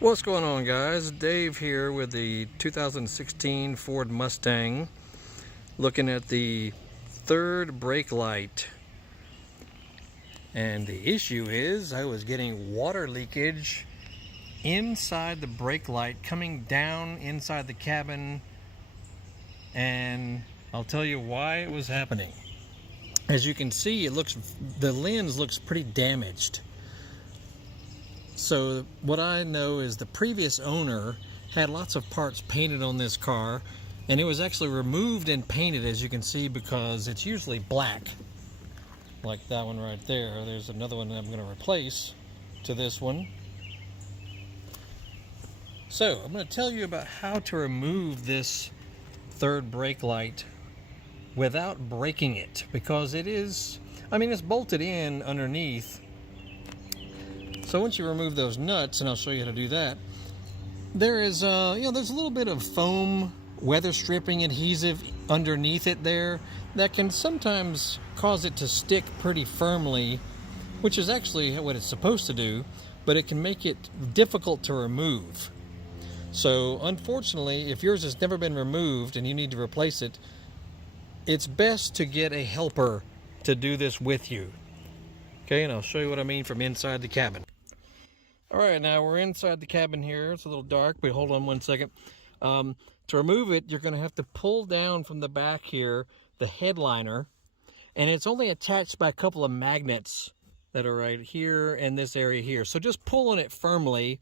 What's going on, guys? Dave here with the 2016 Ford Mustang, looking at the third brake light. And the issue is I was getting water leakage inside the brake light coming down inside the cabin, and I'll tell you why it was happening. As you can see, the lens looks pretty damaged. So what I know is the previous owner had lots of parts painted on this car, and it was actually removed and painted, as you can see, because it's usually black, like that one right there. There's another one that I'm going to replace to this one. So I'm going to tell you about how to remove this third brake light without breaking it, because it's bolted in underneath. So once you remove those nuts, and I'll show you how to do that, there is there's a little bit of foam weather stripping adhesive underneath it there that can sometimes cause it to stick pretty firmly, which is actually what it's supposed to do, but it can make it difficult to remove. So unfortunately, if yours has never been removed and you need to replace it, it's best to get a helper to do this with you. Okay, and I'll show you what I mean from inside the cabin. All right, now we're inside the cabin here. It's a little dark, but hold on one second. To remove it, you're going to have to pull down from the back here the headliner, and it's only attached by a couple of magnets that are right here and this area here. So just pull on it firmly,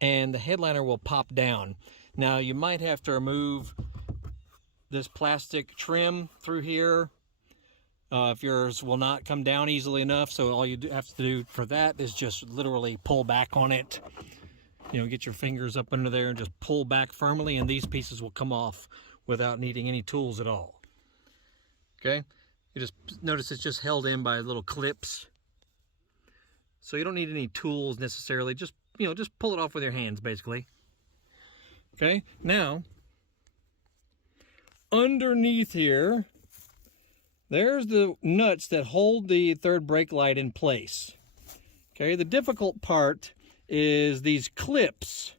and the headliner will pop down. Now you might have to remove this plastic trim through here if yours will not come down easily enough. So all you have to do for that is just literally pull back on it. Get your fingers up under there and just pull back firmly, and these pieces will come off without needing any tools at all. Okay, you just notice it's just held in by little clips, so you don't need any tools necessarily. Just pull it off with your hands, basically. Okay, now underneath here, there's the nuts that hold the third brake light in place. Okay, the difficult part is these clips.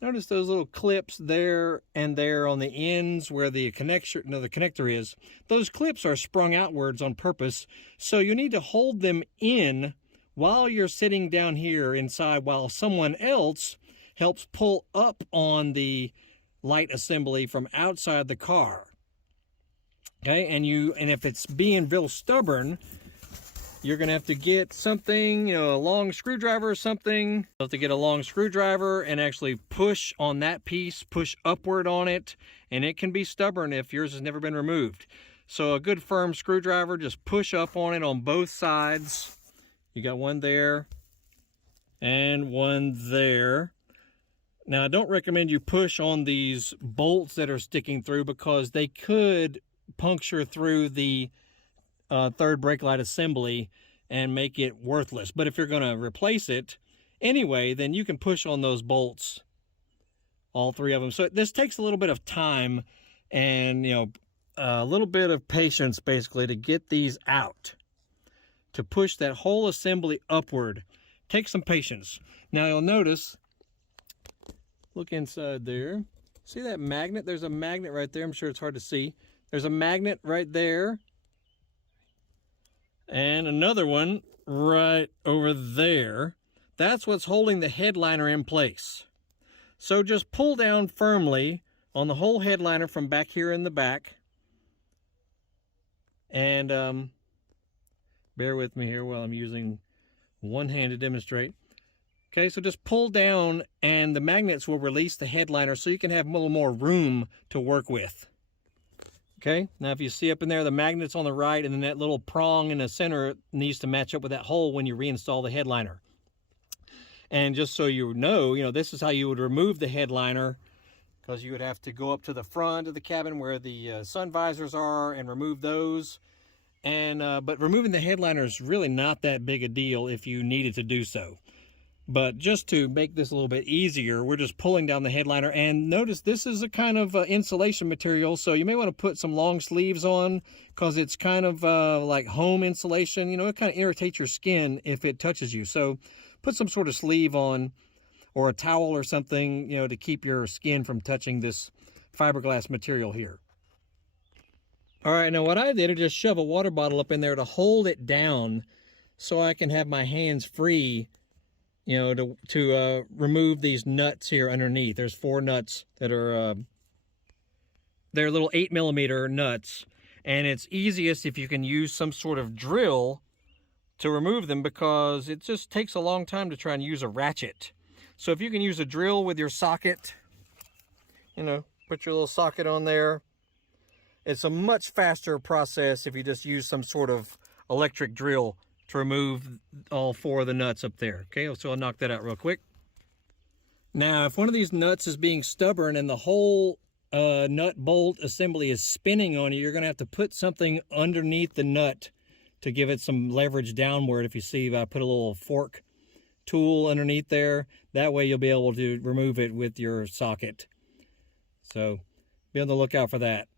Notice those little clips there and there on the ends where the connector is. Those clips are sprung outwards on purpose, so you need to hold them in while you're sitting down here inside, while someone else helps pull up on the light assembly from outside the car. Okay, and if it's being real stubborn, you're going to have to get something, a long screwdriver or something. You'll have to get a long screwdriver and actually push on that piece, push upward on it, and it can be stubborn if yours has never been removed. So a good firm screwdriver, just push up on it on both sides. You got one there and one there. Now, I don't recommend you push on these bolts that are sticking through, because they could puncture through the third brake light assembly and make it worthless. But if you're going to replace it anyway, then you can push on those bolts, all three of them. So this takes a little bit of time and a little bit of patience, basically, to get these out, to push that whole assembly upward. Take some patience. Now you'll notice, look inside there, see that magnet? There's a magnet right there. I'm sure it's hard to see. There's a magnet right there, and another one right over there. That's what's holding the headliner in place. So just pull down firmly on the whole headliner from back here in the back. And bear with me here while I'm using one hand to demonstrate. Okay, so just pull down, and the magnets will release the headliner so you can have a little more room to work with. Okay, now if you see up in there, the magnet's on the right, and then that little prong in the center needs to match up with that hole when you reinstall the headliner. And just so you know, this is how you would remove the headliner, because you would have to go up to the front of the cabin where the sun visors are and remove those. But removing the headliner is really not that big a deal if you needed to do so. But just to make this a little bit easier, we're just pulling down the headliner. And notice this is a kind of insulation material, so you may want to put some long sleeves on, because it's kind of like home insulation. It kind of irritates your skin if it touches you. So put some sort of sleeve on, or a towel or something, you know, to keep your skin from touching this fiberglass material here. All right, now what I did is just shove a water bottle up in there to hold it down so I can have my hands free, you know, to remove these nuts here underneath. There's 4 nuts that are, they're little 8mm nuts, and it's easiest if you can use some sort of drill to remove them, because it just takes a long time to try and use a ratchet. So if you can use a drill with your socket, you know, put your little socket on there. It's a much faster process if you just use some sort of electric drill to remove all 4 of the nuts up there. Okay, so I'll knock that out real quick. Now, if one of these nuts is being stubborn and the whole nut bolt assembly is spinning on you, you're going to have to put something underneath the nut to give it some leverage downward. If you see, I put a little fork tool underneath there. That way you'll be able to remove it with your socket. So be on the lookout for that.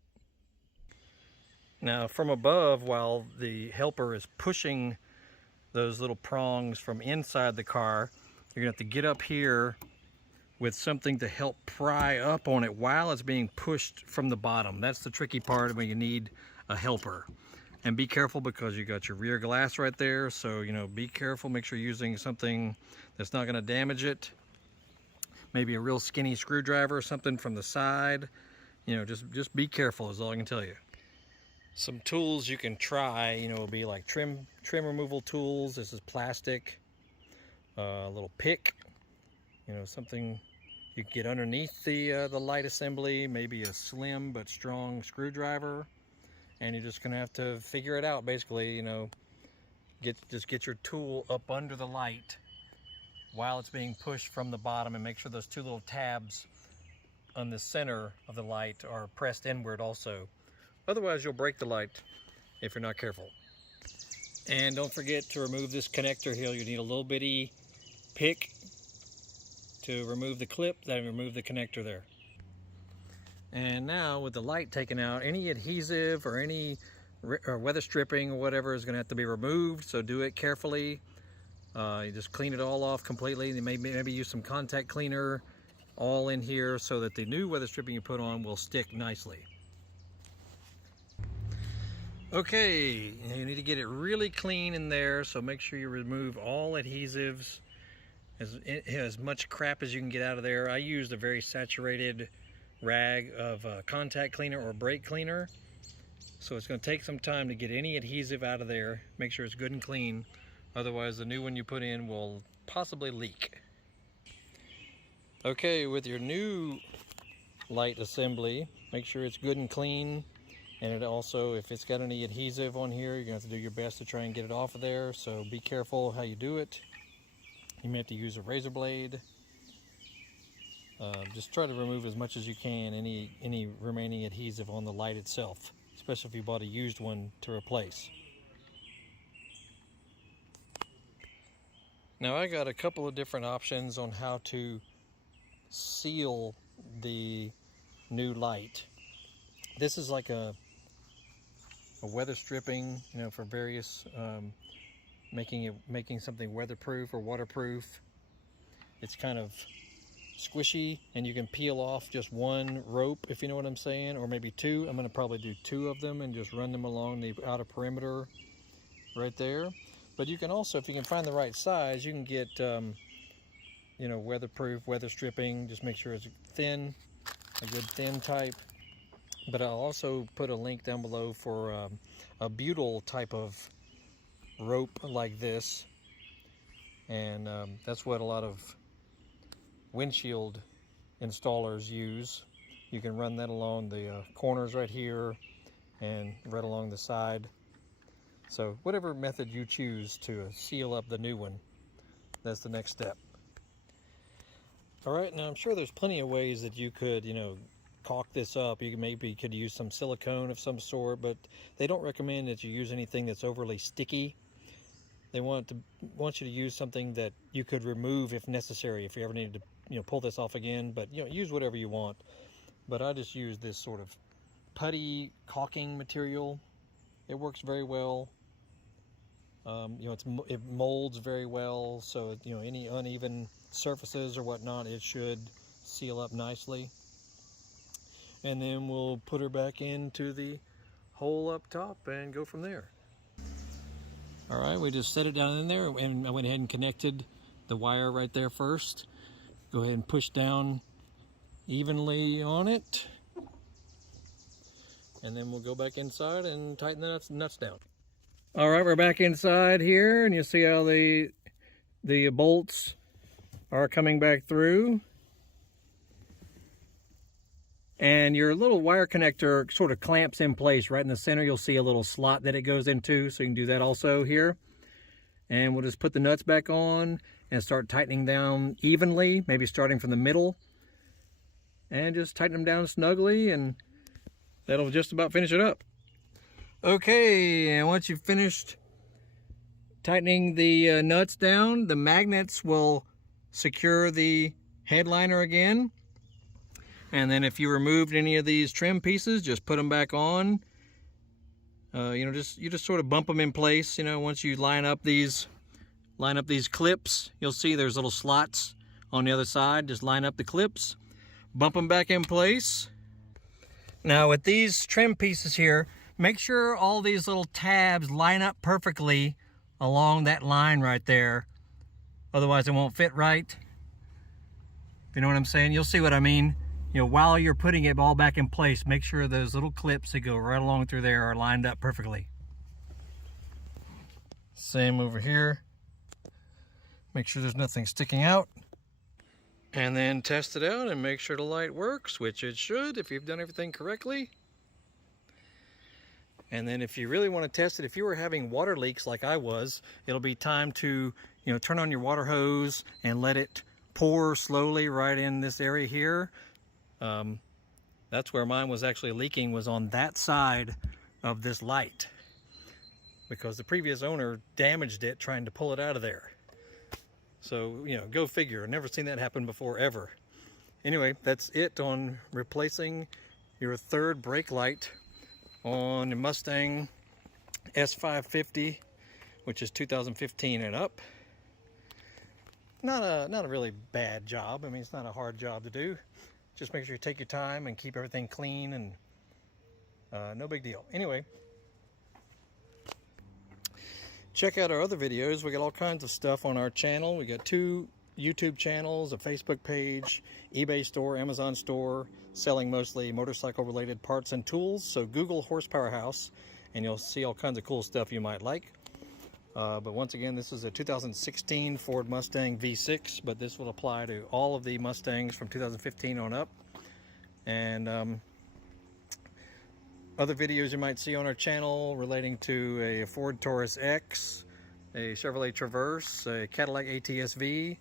Now from above, while the helper is pushing those little prongs from inside the car, you're gonna have to get up here with something to help pry up on it while it's being pushed from the bottom. That's the tricky part when you need a helper. And be careful, because you got your rear glass right there, so you know, be careful, make sure you're using something that's not gonna damage it. Maybe a real skinny screwdriver or something from the side. You know, just be careful is all I can tell you. Some tools you can try, you know, will be like trim removal tools. This is plastic. A little pick, you know, something you can get underneath the light assembly. Maybe a slim but strong screwdriver, and you're just gonna have to figure it out. Basically, you know, just get your tool up under the light while it's being pushed from the bottom, and make sure those 2 little tabs on the center of the light are pressed inward also. Otherwise, you'll break the light if you're not careful. And don't forget to remove this connector here. You need a little bitty pick to remove the clip, then remove the connector there. And now with the light taken out, any adhesive or any weather stripping or whatever is gonna have to be removed, so do it carefully. You just clean it all off completely. You maybe use some contact cleaner all in here so that the new weather stripping you put on will stick nicely. Okay, you need to get it really clean in there, so make sure you remove all adhesives, as much crap as you can get out of there. I used a very saturated rag of contact cleaner or brake cleaner, so it's going to take some time to get any adhesive out of there. Make sure it's good and clean, otherwise the new one you put in will possibly leak. Okay, with your new light assembly, make sure it's good and clean. And it also, if it's got any adhesive on here, you're gonna have to do your best to try and get it off of there. So be careful how you do it. You may have to use a razor blade. Just try to remove as much as you can any remaining adhesive on the light itself, especially if you bought a used one to replace. Now I got a couple of different options on how to seal the new light. This is like a weather stripping, you know, for various making something weatherproof or waterproof. It's kind of squishy, and you can peel off just 1 rope, if you know what I'm saying, or maybe 2. I'm going to probably do 2 of them and just run them along the outer perimeter right there. But you can also, if you can find the right size, you can get you know, weatherproof weather stripping. Just make sure it's thin, a good thin type. But I'll also put a link down below for a butyl type of rope like this, and that's what a lot of windshield installers use. You can run that along the corners right here and right along the side. So whatever method you choose to seal up the new one, that's the next step. All right, now I'm sure there's plenty of ways that you could, you know, caulk this up. You maybe could use some silicone of some sort, but they don't recommend that you use anything that's overly sticky. They want you to use something that you could remove if necessary, if you ever needed to, you know, pull this off again. But you know, use whatever you want. But I just use this sort of putty caulking material. It works very well. You know, it molds very well, so you know, any uneven surfaces or whatnot, it should seal up nicely. And then we'll put her back into the hole up top and go from there. All right, we just set it down in there, and I went ahead and connected the wire right there first. Go ahead and push down evenly on it. And then we'll go back inside and tighten the nuts down. All right, we're back inside here, and you see how the bolts are coming back through. And your little wire connector sort of clamps in place right in the center. You'll see a little slot that it goes into, so you can do that also here. And we'll just put the nuts back on and start tightening down evenly, maybe starting from the middle. And just tighten them down snugly, and that'll just about finish it up. Okay, and once you've finished tightening the nuts down, the magnets will secure the headliner again. And then if you removed any of these trim pieces, just put them back on. You just sort of bump them in place. Once you line up these clips, you'll see there's little slots on the other side. Just line up the clips, bump them back in place. Now with these trim pieces here, make sure all these little tabs line up perfectly along that line right there. Otherwise it won't fit right. You know what I'm saying? You'll see what I mean. While you're putting it all back in place, make sure those little clips that go right along through there are lined up perfectly. Same over here. Make sure there's nothing sticking out. And then test it out and make sure the light works, which it should if you've done everything correctly. And then if you really want to test it, if you were having water leaks like I was, it'll be time to turn on your water hose and let it pour slowly right in this area here. That's where mine was actually leaking, was on that side of this light, because the previous owner damaged it trying to pull it out of there. So, go figure. I've never seen that happen before, ever. Anyway, that's it on replacing your third brake light on the Mustang S550, which is 2015 and up. Not a really bad job. I mean, it's not a hard job to do. Just make sure you take your time and keep everything clean, and no big deal. Anyway, check out our other videos. We got all kinds of stuff on our channel. We got 2 YouTube channels, a Facebook page, eBay store, Amazon store, selling mostly motorcycle related parts and tools. So Google Horsepower House and you'll see all kinds of cool stuff you might like. But once again, this is a 2016 Ford Mustang V6, but this will apply to all of the Mustangs from 2015 on up. And other videos you might see on our channel relating to a Ford Taurus X, a Chevrolet Traverse, a Cadillac ATS-V,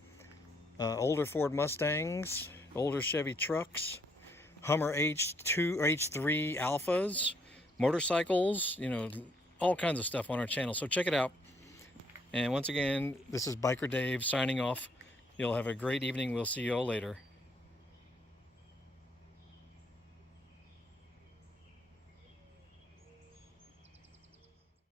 older Ford Mustangs, older Chevy trucks, Hummer H2 or H3 Alphas, motorcycles, all kinds of stuff on our channel. So check it out. And once again, this is Biker Dave signing off. You'll have a great evening. We'll see you all later.